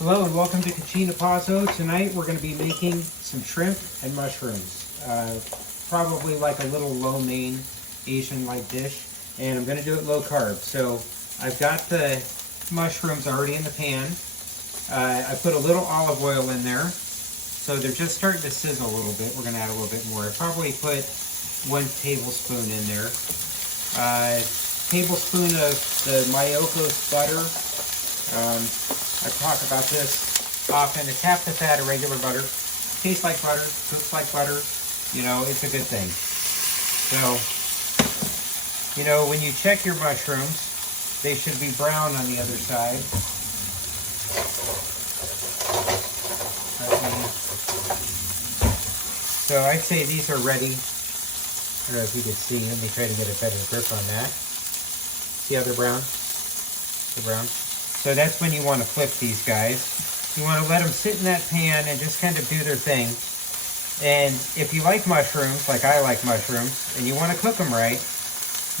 Hello and welcome to Cucina Pazzo. Tonight we're going to be making some shrimp and mushrooms. Probably like a little Lomein Asian-like dish. And I'm going to do it low carb. So I've got the mushrooms already in the pan. I put a little olive oil in there. So they're just starting to sizzle a little bit. We're going to add a little bit more. I probably put 1 tablespoon in there. Tablespoon of the Mayokos butter. I talk about this often. It's half the fat of regular butter. Tastes like butter, cooks like butter. You know, it's a good thing. So, you know, when you check your mushrooms, they should be brown on the other side. So I'd say these are ready. I don't know if you can see. Let me try to get a better grip on that. See how they're brown? They're brown. So that's when you want to flip these guys. You want to let them sit in that pan and just kind of do their thing. And if you like mushrooms, like I like mushrooms, and you want to cook them right,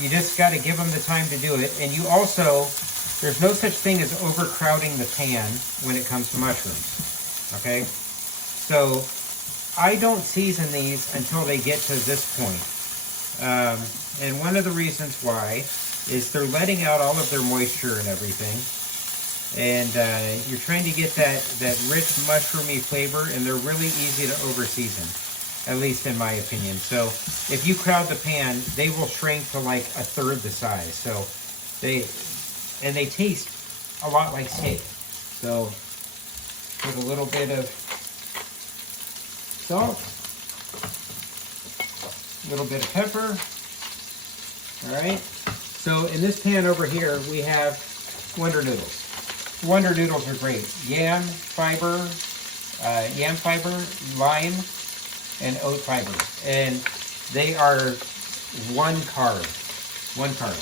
you just got to give them the time to do it. And you also, there's no such thing as overcrowding the pan when it comes to mushrooms. Okay? So I don't season these until they get to this point. And one of the reasons why is they're letting out all of their moisture and everything. And you're trying to get that rich mushroomy flavor, and they're really easy to over-season, at least in my opinion. So if you crowd the pan, they will shrink to like 1/3 the size. So they taste a lot like steak. So put a little bit of salt, a little bit of pepper. All right. So in this pan over here, we have Wonder Noodles. Wonder Noodles are great. Yam fiber, lime, and oat fiber. And they are one carb.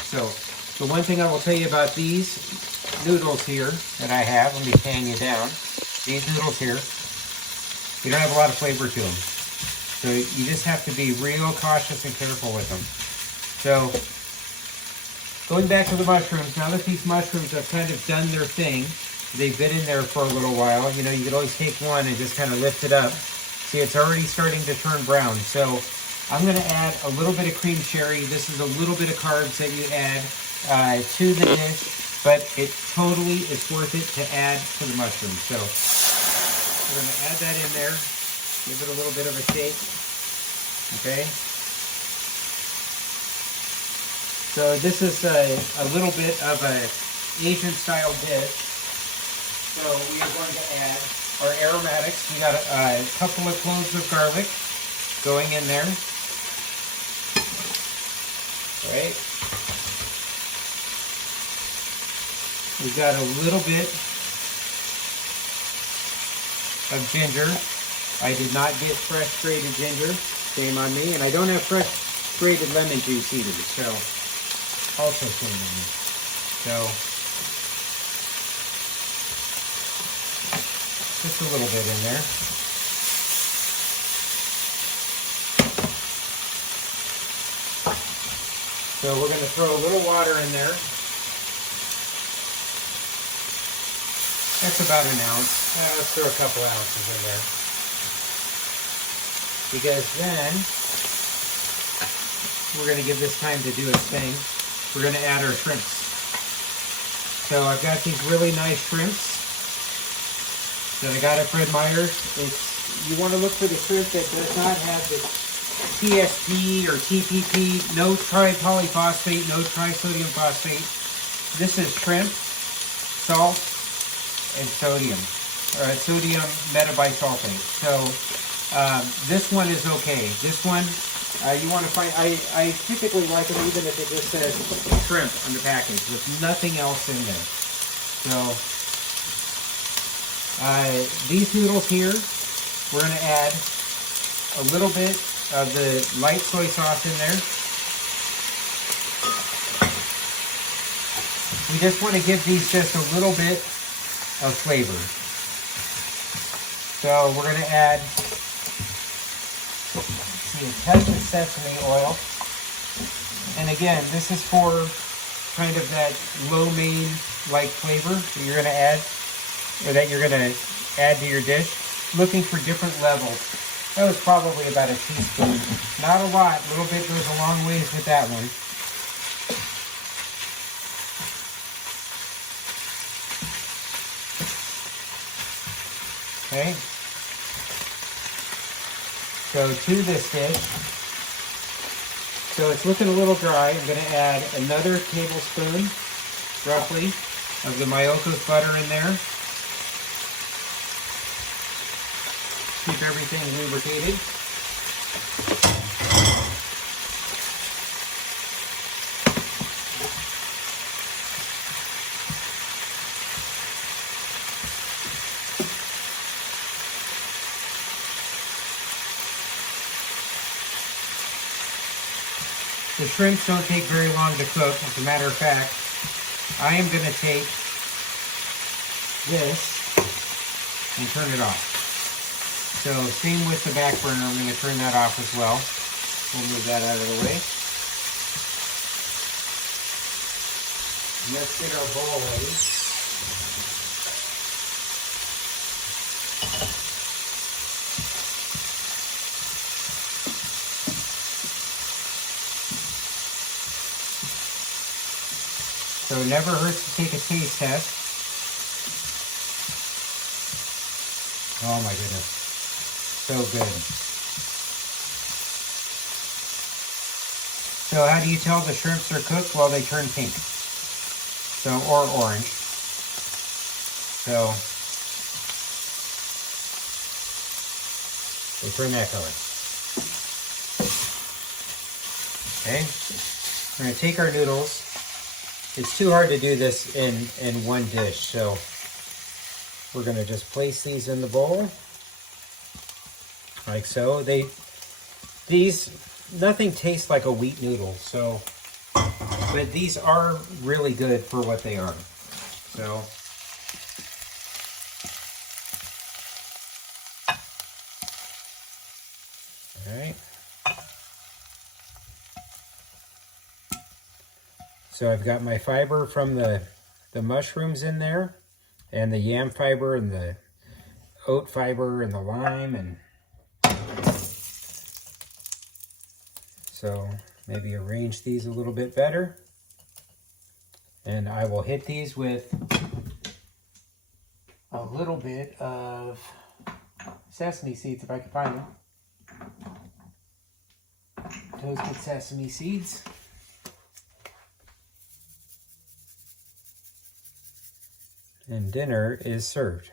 So the one thing I will tell you about these noodles here that I have, let me pan you down. These noodles here, they don't have a lot of flavor to them. So you just have to be real cautious and careful with them. So going back to the mushrooms, now that these mushrooms have kind of done their thing, they've been in there for a little while, you know, you could always take one and just kind of lift it up. See, it's already starting to turn brown. So I'm going to add a little bit of cream sherry. This is a little bit of carbs that you add to the dish, but it totally is worth it to add to the mushrooms. So we're going to add that in there, give it a little bit of a shake, okay? So this is a little bit of an Asian-style dish. So we are going to add our aromatics. We got a couple of cloves of garlic going in there. All right. We've got a little bit of ginger. I did not get fresh grated ginger. Shame on me. And I don't have fresh grated lemon juice either. So also shame on me. So just a little bit in there. So we're going to throw a little water in there. That's about 1 ounce. Let's throw a couple ounces in there. Because then we're going to give this time to do its thing. We're going to add our shrimps. So I've got these really nice shrimps that I got at Fred Meyer's. You want to look for the shrimp that does not have the TSP or TPP, no tripolyphosphate, no trisodium phosphate. This is shrimp, salt, and sodium, or sodium metabisulfate. So this one is okay. This one, you want to find, I typically like them even if it just says shrimp on the package with nothing else in there. So these noodles here, we're going to add a little bit of the light soy sauce in there. We just want to give these just a little bit of flavor. So we're going to add a touch of sesame oil. And again, this is for kind of that Lomein-like flavor that you're going to add. or that you're gonna add to your dish, looking for different levels. That was probably about a teaspoon. Not a lot, a little bit goes a long ways with that one. Okay. So to this dish, so it's looking a little dry. I'm going to add another tablespoon, roughly, of the Mayoko's butter in there. Keep everything lubricated. The shrimps don't take very long to cook. As a matter of fact, I am going to take this and turn it off. So same with the back burner, I'm going to turn that off as well. We'll move that out of the way. And let's get our bowl ready. So it never hurts to take a taste test. Oh my goodness. So good. So how do you tell the shrimps are cooked? Well, they turn pink. So, or orange. So, they turn that color. Okay. We're going to take our noodles. It's too hard to do this in one dish, so we're going to just place these in the bowl, like so. Nothing tastes like a wheat noodle, so, but these are really good for what they are. So, all right. So I've got my fiber from the mushrooms in there, and the yam fiber, and the oat fiber, and the lime, and so maybe arrange these a little bit better. And I will hit these with a little bit of sesame seeds if I can find them. Toasted sesame seeds. And dinner is served.